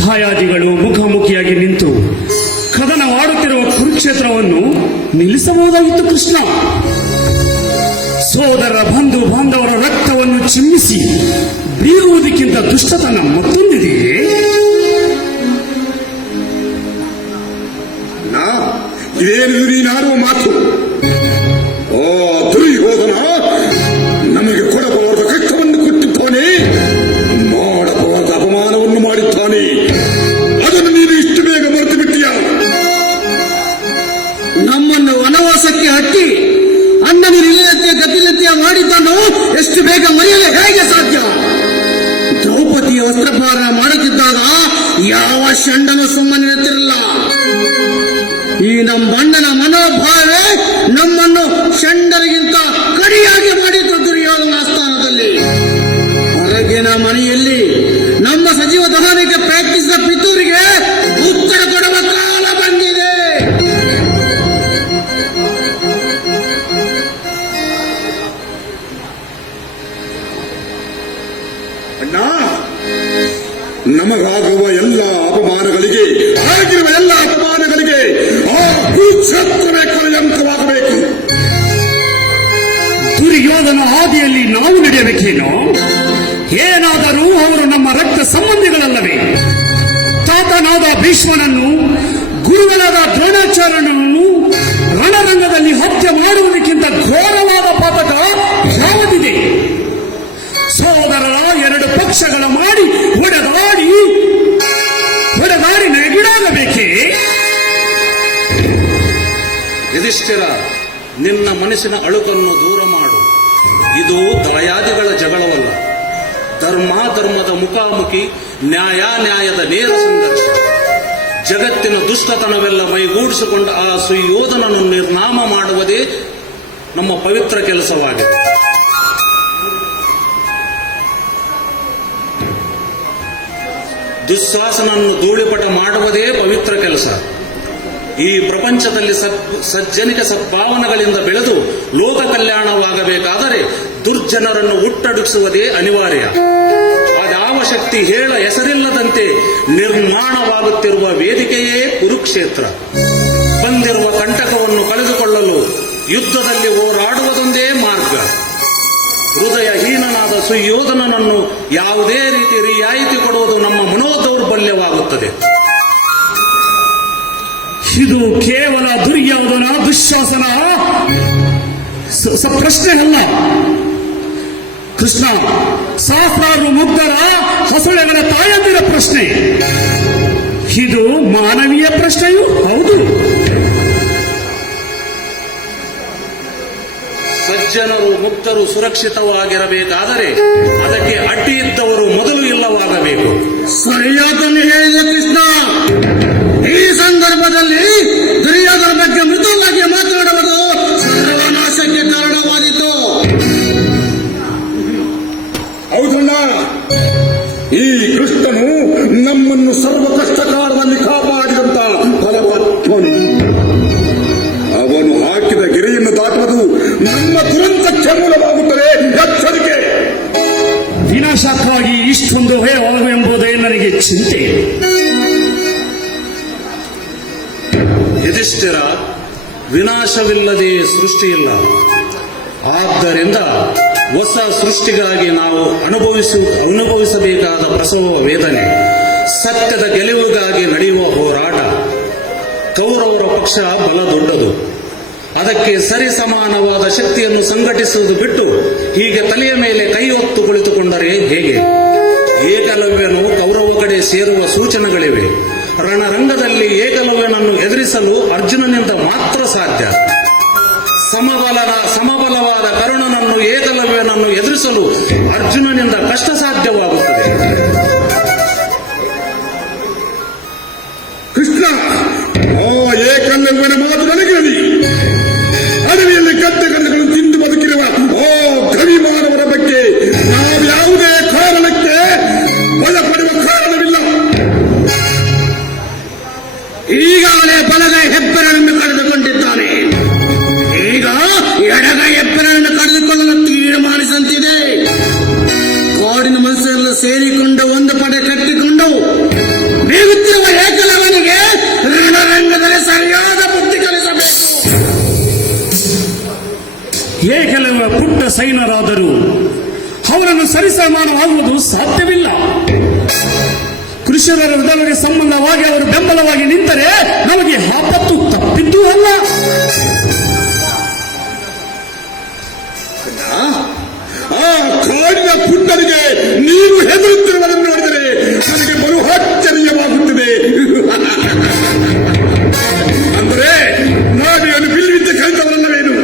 ದಾಯಾದಿಗಳು ಮುಖಾಮುಖಿಯಾಗಿ ನಿಂತು ಕದನವಾಡುತ್ತಿರುವ ಕುರುಕ್ಷೇತ್ರವನ್ನು ನಿಲ್ಲಿಸಬಹುದಾಗಿತ್ತು ಕೃಷ್ಣ. ಸೋದರ ಬಂಧು ಬಾಂಧವರ ರಕ್ತವನ್ನು ಚಿಮ್ಮಿಸಿ ಬೀರುವುದಕ್ಕಿಂತ ದುಷ್ಟತನ ಮತ್ತೊಂದಿದೆಯೇ? ಇದೇನು ನೀನಾಡುವ ಮಾತು? ಓ ದುರ್ಯೋಧನ, ನಮಗೆ ಕೊಡಬಹುದಾದ ಕಷ್ಟವನ್ನು ಕೊಟ್ಟಿದ್ದಾನೆ, ಮಾಡಬಹುದಾದ ಅಪಮಾನವನ್ನು ಮಾಡಿದ್ದಾನೆ. ಅದನ್ನು ನೀನು ಇಷ್ಟು ಬೇಗ ಮರೆತು ಬಿಟ್ಟಿಯ? ನಮ್ಮನ್ನು ವನವಾಸಕ್ಕೆ ಹಟ್ಟಿ ಅಣ್ಣನ ನಿಲಯತೆ ಗತಿಲತೆಯ ಮಾಡಿದ್ದನ್ನು ಎಷ್ಟು ಬೇಗ ಮರೆಯಲು ಹೇಗೆ ಸಾಧ್ಯ? ದ್ರೌಪದಿಯ ವಸ್ತ್ರಪಾರ ಮಾಡುತ್ತಿದ್ದಾಗ ಯಾವ ಷಂಡನು ಸುಮ್ಮನಿರುತ್ತಿರಲಿಲ್ಲ. ಈ ನಮ್ಮ ಅಣ್ಣನ ಮನೋಭಾವವೇ ನಮ್ಮನ್ನು ಷಂಡರಿಗಿಂತ ಕಡಿಯಾಗಿ ಮಾಡಿದ್ದು ದುರ್ಯೋಧನ ಸ್ಥಾನದಲ್ಲಿ. ಹೊರಗಿನ ಮನೆಯಲ್ಲಿ ನಮ್ಮ ಸಜೀವ ದಹನಕ್ಕೆ ಪ್ರಯತ್ನಿಸಿದ ಪಿತೂರಿಗೆ ಉತ್ತರ ಕೊಡುವ ಕಾಲ ಬಂದಿದೆ. ಅಣ್ಣ, ನಮಗಾಗುವ ಎಲ್ಲ ಅಪಮಾನಗಳಿಗೆ, ಆಗಿರುವ ಎಲ್ಲ ಅಪಮಾನಗಳಿಗೆ ಆ ಕುರುಕ್ಷೇತ್ರವೇ ಕೊನೆಯಂತವಾಗಬೇಕು. ದುರ್ಯೋಧನ ಹಾದಿಯಲ್ಲಿ ನಾವು ನಡೆಯಬೇಕೇನೋ? ಏನಾದರೂ ಅವರು ನಮ್ಮ ರಕ್ತ ಸಂಬಂಧಿಗಳಲ್ಲವೇ? ತಾತನಾದ ಭೀಷ್ಮನನ್ನು, ಗುರುಗಳಾದ ದ್ರೋಣಾಚಾರ್ಯನನ್ನು ರಣರಂಗದಲ್ಲಿ ಹತ್ಯೆ ಮಾಡುವುದಕ್ಕಿಂತ ಘೋರವಾದ ಪಾತಕ ಯಾವುದಿದೆ? ಸಹೋದರರ ಎರಡು ಪಕ್ಷಗಳ ಮಾಡಿ ಹೊಡೆದಾಡಿ ನೆಗಿಡಾಗಬೇಕೇ? ಯುಧಿಷ್ಠಿರ, ನಿನ್ನ ಮನಸ್ಸಿನ ಅಳುಕನ್ನು ದೂರ ಮಾಡು. ಇದು ದಾಯಾದಿಗಳ ಜಗಳವಲ್ಲ, ಧರ್ಮದ ಮುಖಾಮುಖಿ, ನ್ಯಾಯದ ನೇರ ಸಂಘರ್ಷ. ಜಗತ್ತಿನ ದುಷ್ಟತನವೆಲ್ಲ ಮೈಗೂಡಿಸಿಕೊಂಡ ಆ ಸುಯೋಧನನ್ನು ನಿರ್ನಾಮ ಮಾಡುವುದೇ ನಮ್ಮ ಪವಿತ್ರ ಕೆಲಸವಾಗಿದೆ. ದುಶ್ಯಾಸನನ್ನು ಧೂಳಿಪಟ ಮಾಡುವುದೇ ಪವಿತ್ರ ಕೆಲಸ. ಈ ಪ್ರಪಂಚದಲ್ಲಿ ಸಜ್ಜನಿಕ ಸದ್ಭಾವನೆಗಳಿಂದ ಬೆಳೆದು ಲೋಕ ಕಲ್ಯಾಣವಾಗಬೇಕಾದರೆ ದುರ್ಜನರನ್ನು ಹುಟ್ಟಡುಕಿಸುವುದೇ ಅನಿವಾರ್ಯ. ಅದಾವ ಶಕ್ತಿ ಹೇಳ ಹೆಸರಿಲ್ಲದಂತೆ ನಿರ್ಮಾಣವಾಗುತ್ತಿರುವ ವೇದಿಕೆಯೇ ಕುರುಕ್ಷೇತ್ರ. ಬಂದಿರುವ ಕಂಟಕವನ್ನು ಕಳೆದುಕೊಳ್ಳಲು ಯುದ್ಧದಲ್ಲಿ ಹೋರಾಡುವುದೊಂದೇ ಮಾರ್ಗ. ಹೃದಯಹೀನನಾದ ಸುಯೋಧನನನ್ನು ಯಾವುದೇ ರೀತಿ ರಿಯಾಯಿತಿ ಕೊಡುವುದು ನಮ್ಮ ಮನೋದೌರ್ಬಲ್ಯವಾಗುತ್ತದೆ. ಇದು ಕೇವಲ ದುರ್ಯೋಧನ ದುಶ್ಯಾಸನ ಪ್ರಶ್ನೆ ಅಲ್ಲ ಕೃಷ್ಣ. ಸಹಸ್ರಾರು ಮುಗ್ಧರ ಹಸುಳೆಗಳ ತಾಯಂದಿರ ಪ್ರಶ್ನೆ. ಇದು ಮಾನವೀಯ ಪ್ರಶ್ನೆಯೂ ಹೌದು. ಸಜ್ಜನರು ಮುಕ್ತರು ಸುರಕ್ಷಿತವಾಗಿರಬೇಕಾದರೆ ಅದಕ್ಕೆ ಅಡ್ಡಿ ಇದ್ದವರು ಮೊದಲು ಇಲ್ಲವಾಗಬೇಕು. ಸರಿಯಾದನ್ನು ಹೇಳಿದ ಕೃಷ್ಣ. ಈ ಸಂದರ್ಭದಲ್ಲಿ ದುರ್ಯೋಧನ ಬಗ್ಗೆ ಮೃದುವಾಗಿ ಮಾತನಾಡುವುದು ಸರ್ವನಾಶಕ್ಕೆ ಕಾರಣವಾದಿತು. ಹೌದಣ್ಣ, ಈ ಕೃಷ್ಣನು ನಮ್ಮನ್ನು ಸರ್ವ ಕಷ್ಟಕಾಲದಲ್ಲಿ ಕಾಪಾಡಿದಂತ ಫಲವತ್ವನು. ಅವನು ಹಾಕಿದ ಗೆರೆಯನ್ನು ದಾಟುವುದು ನಮ್ಮ ದುರಂತಕ್ಕೆ ಮೂಲವಾಗುತ್ತದೆ. ಎಚ್ಚರಿಕೆ! ವಿನಾಶಕ್ಕಾಗಿ ಇಷ್ಟೊಂದು ಭಯವಾಗುವೆಂಬುದೇ ನನಗೆ ಚಿಂತೆ. ಯುಧಿಷ್ಠಿರ, ವಿನಾಶವಿಲ್ಲದೆ ಸೃಷ್ಟಿಯಿಲ್ಲ. ಆದ್ದರಿಂದ ಹೊಸ ಸೃಷ್ಟಿಗಾಗಿ ನಾವು ಅನುಭವಿಸಬೇಕಾದ ಪ್ರಸವ ವೇದನೆ, ಸತ್ಯದ ಗೆಲುವಿಗಾಗಿ ನಡೆಯುವ ಹೋರಾಟ. ಕೌರವರ ಪಕ್ಷ ಬಲ ದೊಡ್ಡದು. ಅದಕ್ಕೆ ಸರಿ ಸಮಾನವಾದ ಶಕ್ತಿಯನ್ನು ಸಂಘಟಿಸುವುದು ಬಿಟ್ಟು ಹೀಗೆ ತಲೆಯ ಮೇಲೆ ಕೈ ಹೊತ್ತು ಕುಳಿತುಕೊಂಡರೆ ಹೇಗೆ? ಏಕಲವ್ಯನು ಕೌರವ ಕಡೆ ಸೇರುವ ಸೂಚನೆಗಳಿವೆ. ರಣರಂಗದಲ್ಲಿ ಏಕಲವ್ಯನನ್ನು ಎದುರಿಸಲು ಅರ್ಜುನನಿಂದ ಮಾತ್ರ ಸಾಧ್ಯ. ಸಮಬಲವಾದ ಕರ್ಣನನ್ನು ಏಕಲವ್ಯನನ್ನು ಎದುರಿಸಲು ಅರ್ಜುನನಿಂದ ಕಷ್ಟ ಸಾಧ್ಯವಾಗುತ್ತದೆ. ಕೃಷ್ಣ, ಏಕಲವ್ಯನ ಮಾತು ನನಗಿರಲಿ. ಅಡವಿಯಲ್ಲಿ ಗದ್ದೆಗಳನ್ನು ತಿಂದು ಬದುಕಿರುವ ಕವಿ ಮಾನವರ ಬಗ್ಗೆ ನಾವ್ಯಾವುದೇ ಕಾರಣಕ್ಕೆ ಭಯಪಡುವ ಕಾರಣವಿಲ್ಲ. ಮುಂದೆ ಒಂದು ಪಡೆ ಕಟ್ಟಿಕೊಂಡು ಬೀಗುತ್ತಿರುವ ಏಕಲವನಿಗೆ ರಣರಂಗದಲ್ಲಿ ಸರಿಯಾದ ಬುದ್ಧಿ ಕಲಿಸಬೇಕು. ಏಕಲವ್ಯ ಪುಟ್ಟ ಸೈನ್ಯರಾದರೂ ಅವರನ್ನು ಸರಿಸಮಾನವಾಗುವುದು ಸಾಧ್ಯವಿಲ್ಲ. ಕೃಷಿಕರ ವಿಧವೆಗೆ ಸಂಬಂಧವಾಗಿ ಅವರು ಬೆಂಬಲವಾಗಿ ನಿಂತರೆ ನಮಗೆ ಆಪತ್ತು ತಪ್ಪಿದ್ದೂ ಅಲ್ಲ. ಆ ಕಾಡಿನ ಪುಟ್ಟನಿಗೆ ನೀವು ಹೆದರುತ್ತಿರುವುದನ್ನು ನೋಡಿದರೆ ನನಗೆ ಬಲು ಆಶ್ಚರ್ಯವಾಗುತ್ತದೆ. ಅಂದರೆ ನಾವೇನು ಬಿಲ್ಲಿದ್ದ ಕಲಿತವರಲ್ಲವೇನು?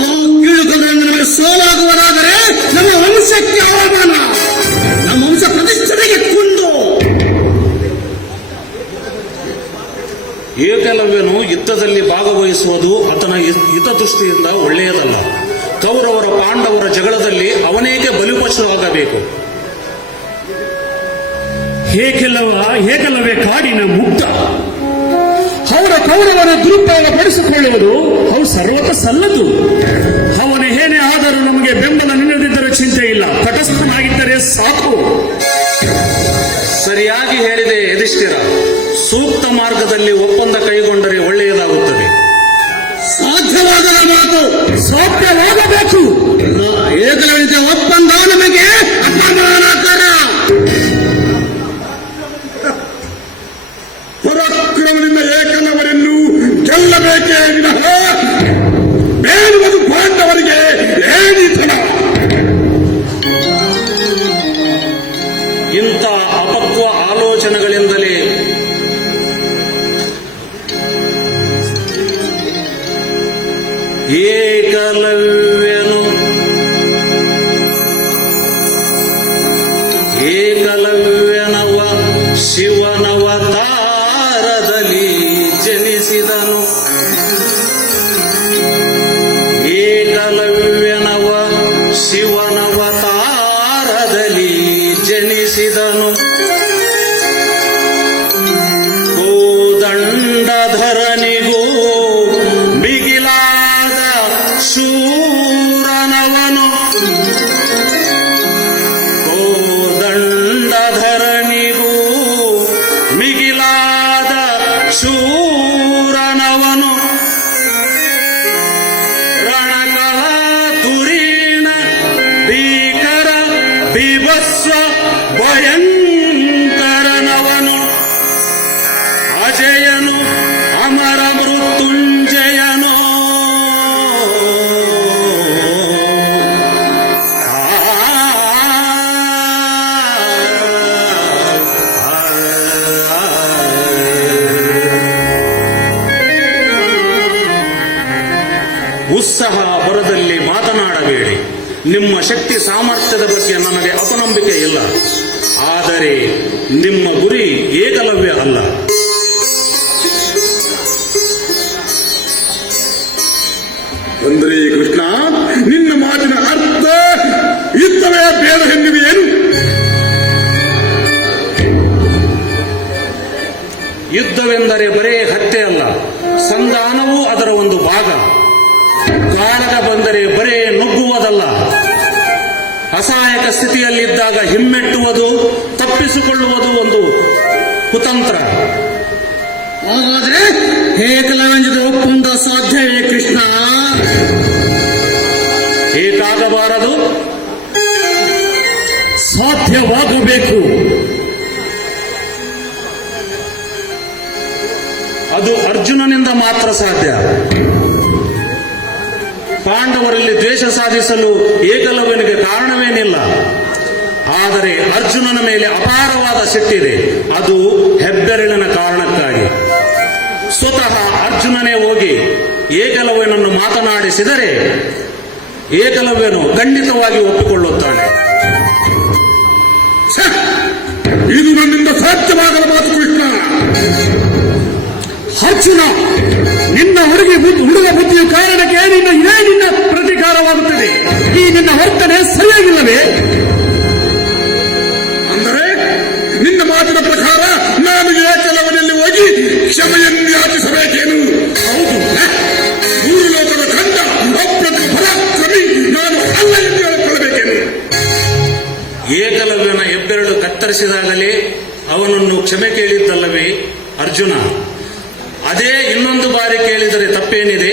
ಆ ಕೀಳುಕಗಳನ್ನು ನಮಗೆ ಸೋಲಾಗುವುದಾದರೆ ನಮ್ಮ ವಂಶಕ್ಕೆ ಅವಮಾನ, ನಮ್ಮ ವಂಶ ಪ್ರತಿಷ್ಠೆಗೆ ಕುಂದು. ಏಕಲವ್ಯನು ಯುದ್ಧದಲ್ಲಿ ಭಾಗವಹಿಸುವುದು ಆತನ ಹಿತದೃಷ್ಟಿಯಿಂದ ಒಳ್ಳೆಯದಲ್ಲ. ಕೌರವರ ಪಾಂಡವರ ಜಗಳದಲ್ಲಿ ಅವನೇಗೆ ಬಲಿಪಶುವಾಗಬೇಕು. ಏಕಲವ್ಯ ಕಾಡಿನ ಮುಕ್ತ. ಅವರ ಕೌರವರ ದುರುಪಯೋಗ ಪಡಿಸಿಕೊಳ್ಳುವುದು ಅವು ಸರ್ವತ ಸಲ್ಲದು. ಅವನು ಏನೇ ಆದರೂ ನಮಗೆ ಬೆಂಬಲ ನಿಲ್ಲದಿದ್ದರೆ ಚಿಂತೆ ಇಲ್ಲ, ತಟಸ್ಥನಾಗಿದ್ದರೆ ಸಾಕು. ಸರಿಯಾಗಿ ಹೇಳಿದೆ ಯುಧಿಷ್ಠಿರ. ಸೂಕ್ತ ಮಾರ್ಗದಲ್ಲಿ ಒಪ್ಪಂದ ಕೈಗೊಂಡರೆ ಒಳ್ಳೆಯದಾಗುತ್ತದೆ. ಸಾಧ್ಯವಾಗದ ಮಾತು ಸಾಧ್ಯವಾಗಬೇಕು. ಏಕಲವ್ಯದ ಒಪ್ಪಂದ ನಮಗೆ ಅಸಮಾನಕರ. ಪರಾಕ್ರಮದಿಂದ ಏಕಲವರನ್ನು ಗೆಲ್ಲಬೇಕೇ ವಿನಃ ಬೇಡುವುದು ಪಾಂಡವರಿಗೆ ಏನಿತನ. ಇಂಥ ಅಪಕ್ವ ಆಲೋಚನೆಗಳಿಂದಲೇ ಏಕಲವ್ಯನವ ಶಿವನವತಾರದಲ್ಲಿ ಜನಿಸಿದನು. ಏಕಲವ್ಯನವ ಶಿವನವತಾರದಲ್ಲಿ ಜನಿಸಿದನು. ಕೋದಂಡಧರನಿಗೂ ಮಿಗಿಲಾದ ಶೂರನವನು. ಕೋದಂಡಧರನಿಗೂ ಮಿಗಿಲಾದ ಶೂರನವನು. ರಣಕಳ ಧುರೀಣ ಭೀಕರ ಬೀಭತ್ಸ ಭಯಂಕರನವನು. ಅಜಯನು ಅಮರ ಮೃತ್ಯುಂಜಯನೋ. ಉತ್ಸಾಹ ಬರದಲ್ಲಿ ಮಾತನಾಡಬೇಡಿ. ನಿಮ್ಮ ಶಕ್ತಿ ಸಾಮರ್ಥ್ಯದ ಬಗ್ಗೆ ನನಗೆ ಅಪನಂಬಿಕೆ ಇಲ್ಲ. ಆದರೆ ನಿಮ್ಮ ಗುರಿ ಏಕಲವ್ಯ ಅಲ್ಲ. ಅಂದರೆ ಕೃಷ್ಣ, ನಿನ್ನ ಮಾತಿನ ಅರ್ಥ ಯುದ್ಧವೇ ಬೇಡ ಎನ್ನುವೆಯೇನು? ಯುದ್ಧವೆಂದರೆ ಬರೇ ಹತ್ಯೆ ಅಲ್ಲ, ಸಂಧಾನವೂ ಅದರ ಒಂದು ಭಾಗ. ಕಾಳಗ ಬಂದರೆ ಬರೇ ನುಗ್ಗುವುದಲ್ಲ, ಅಸಹಾಯಕ ಸ್ಥಿತಿಯಲ್ಲಿದ್ದಾಗ ಹಿಮ್ಮೆಟ್ಟುವುದು, ತಪ್ಪಿಸಿಕೊಳ್ಳುವುದು ಒಂದು ಕುತಂತ್ರ. ಹಾಗಾದ್ರೆ ಏಕಲವ್ಯನ ಒಪ್ಪಂದ ಸಾಧ್ಯವೇ ಕೃಷ್ಣ? ಏಕಾಗಬಾರದು, ಸಾಧ್ಯವಾಗಬೇಕು. ಅದು ಅರ್ಜುನನಿಂದ ಮಾತ್ರ ಸಾಧ್ಯ. ಪಾಂಡವರಲ್ಲಿ ದ್ವೇಷ ಸಾಧಿಸಲು ಏಕಲವ್ಯನಿಗೆ ಕಾರಣವೇನಿಲ್ಲ. ಆದರೆ ಅರ್ಜುನನ ಮೇಲೆ ಅಪಾರವಾದ ಸಿಟ್ಟಿದೆ. ಅದು ಹೆಬ್ಬೆರಳಿನ ಕಾರಣಕ್ಕಾಗಿ. ಸ್ವತಃ ಅರ್ಜುನನೇ ಹೋಗಿ ಏಕಲವ್ಯನನ್ನು ಮಾತನಾಡಿಸಿದರೆ ಏಕಲವ್ಯನು ಖಂಡಿತವಾಗಿ ಒಪ್ಪಿಕೊಳ್ಳುತ್ತಾನೆ. ಇದು ನನ್ನಿಂದ ಸಾಧ್ಯವಾಗದ ಮಾತು ಕೃಷ್ಣ. ಅರ್ಜುನ, ನಿನ್ನ ಹುಡುಗ ಬುದ್ಧಿಯ ಕಾರಣಕ್ಕೆ ನಿನ್ನ ಪ್ರತಿಕಾರವಾಗುತ್ತದೆ. ಈ ನಿನ್ನ ವರ್ತನೆ ಸರಿಯಾಗಿಲ್ಲವೇ? ಅಂದರೆ ನಿನ್ನ ಮಾತಿನ ಪ್ರಕಾರ ನಾನು ಏಕಲವ್ಯನಲ್ಲಿ ಹೋಗಿ ಕ್ಷಮೆಯನ್ನು ಯಾಚಿಸಬೇಕೇನು? ಹೌದು. ಮೂರು ಲೋಕದ ಕಂಡ ಅಪ್ರತಿಮ ಪರಾಕ್ರಮಿ ನಾನು ಅಲ್ಲ ಎಂದು ಹೇಳಿಕೊಳ್ಳಬೇಕೇನು? ಏಕಲವ್ಯನ ನಿರಾಕರಿಸಿದಾಗಲೇ ಅವನನ್ನು ಕ್ಷಮೆ ಕೇಳಿದ್ದಲ್ಲವೇ ಅರ್ಜುನ? ಅದೇ ಇನ್ನೊಂದು ಬಾರಿ ಕೇಳಿದರೆ ತಪ್ಪೇನಿದೆ?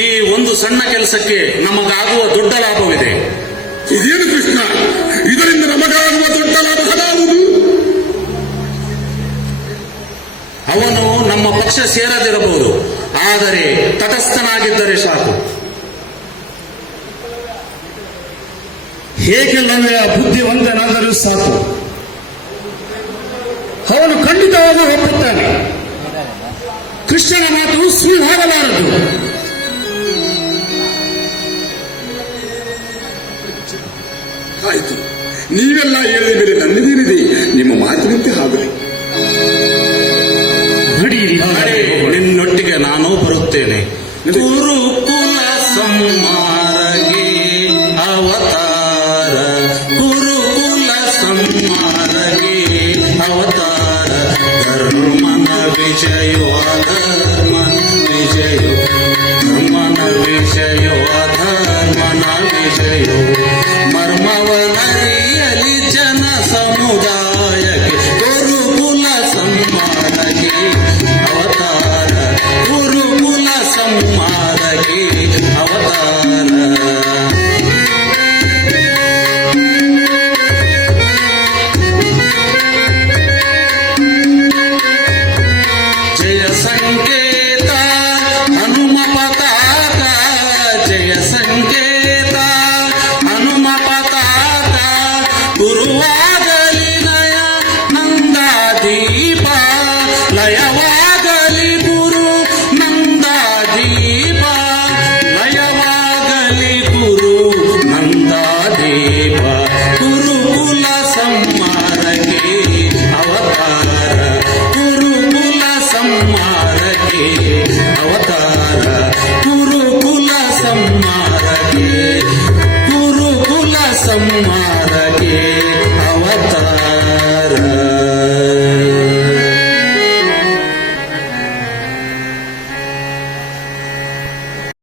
ಈ ಒಂದು ಸಣ್ಣ ಕೆಲಸಕ್ಕೆ ನಮಗಾಗುವ ದೊಡ್ಡ ಲಾಭವಿದೆ. ಇದೇನು ಕೃಷ್ಣ, ಇದರಿಂದ ನಮಗಾಗುವ ದೊಡ್ಡ ಲಾಭ ಯಾವುದು? ಅವನು ನಮ್ಮ ಪಕ್ಷ ಸೇರದಿರಬಹುದು, ಆದರೆ ತಟಸ್ಥನಾಗಿದ್ದರೆ ಸಾಕು. ಹೇಗೆಲ್ಲವೇ ಬುದ್ಧಿವಂತನಾದರೂ ಸಾಕು. ಅವನು ಖಂಡಿತವಾಗೂ ಒಪ್ಪುತ್ತಾನೆ. ಕೃಷ್ಣನ ಮಾತು ಸುಳ್ಳಾಗಲಾರದು. ಆಯ್ತು, ನೀವೆಲ್ಲ ಹೇಳಿದ ಮೇಲೆ ನನ್ನದೇನಿದೆ, ನಿಮ್ಮ ಮಾತಿನಂತೆ ಆಗಲಿ. ನಡೀರಿ, ನಿನ್ನೊಟ್ಟಿಗೆ ನಾನು ಬರುತ್ತೇನೆ. ಕುರುಕುಲ ಸಂಹಾರಗೆ ಅವತಾರ, ಕುರುಕುಲ ಸಂಹಾರಗೆ ಅವತಾರ, ಧರ್ಮನ ವಿಜಯೋ ಅಧರ್ಮನ ವಿಜಯೋ, ಧರ್ಮನ ವಿಜಯೋ ಅಧರ್ಮನ ವಿಜಯೋ, ಮರ್ಮವನರಿಯಲಿ ಜನ ಸಮುದಾಯಕ್ಕೆ ಗುರುಕುಲ ಸಂಹಾರಗೆ ಅವತಾರ, ಗುರುಕುಲ ಸಂಹಾರಗೆ ಅವತಾರ. ಜಯ ಸಂಕೇತ ಹನುಮ ಪತಾಕ, ಜಯ ಸಂಕೇತ ಹನುಮ ಪತಾಕ, ಗುರುವಾಗಲಿ ನಯ ನಂದಾದೀಪ, ಲಯವಾಗಲಿ ಗುರು ನಂದಾದೀಪ, ಲಯವಾಗಲಿ ಗುರು ನಂದಾದೀಪ, ಗುರುಕುಲ ಸಂಹಾರಕ್ಕೆ ಅವತಾರ, ಗುರುಕುಲ ಸಂಹಾರಕ್ಕೆ ಅವತಾರ, ಗುರುಕುಲ ಸಂಹಾರಕ್ಕೆ, ಗುರುಕುಲ ಸಂಹಾರಕ್ಕೆ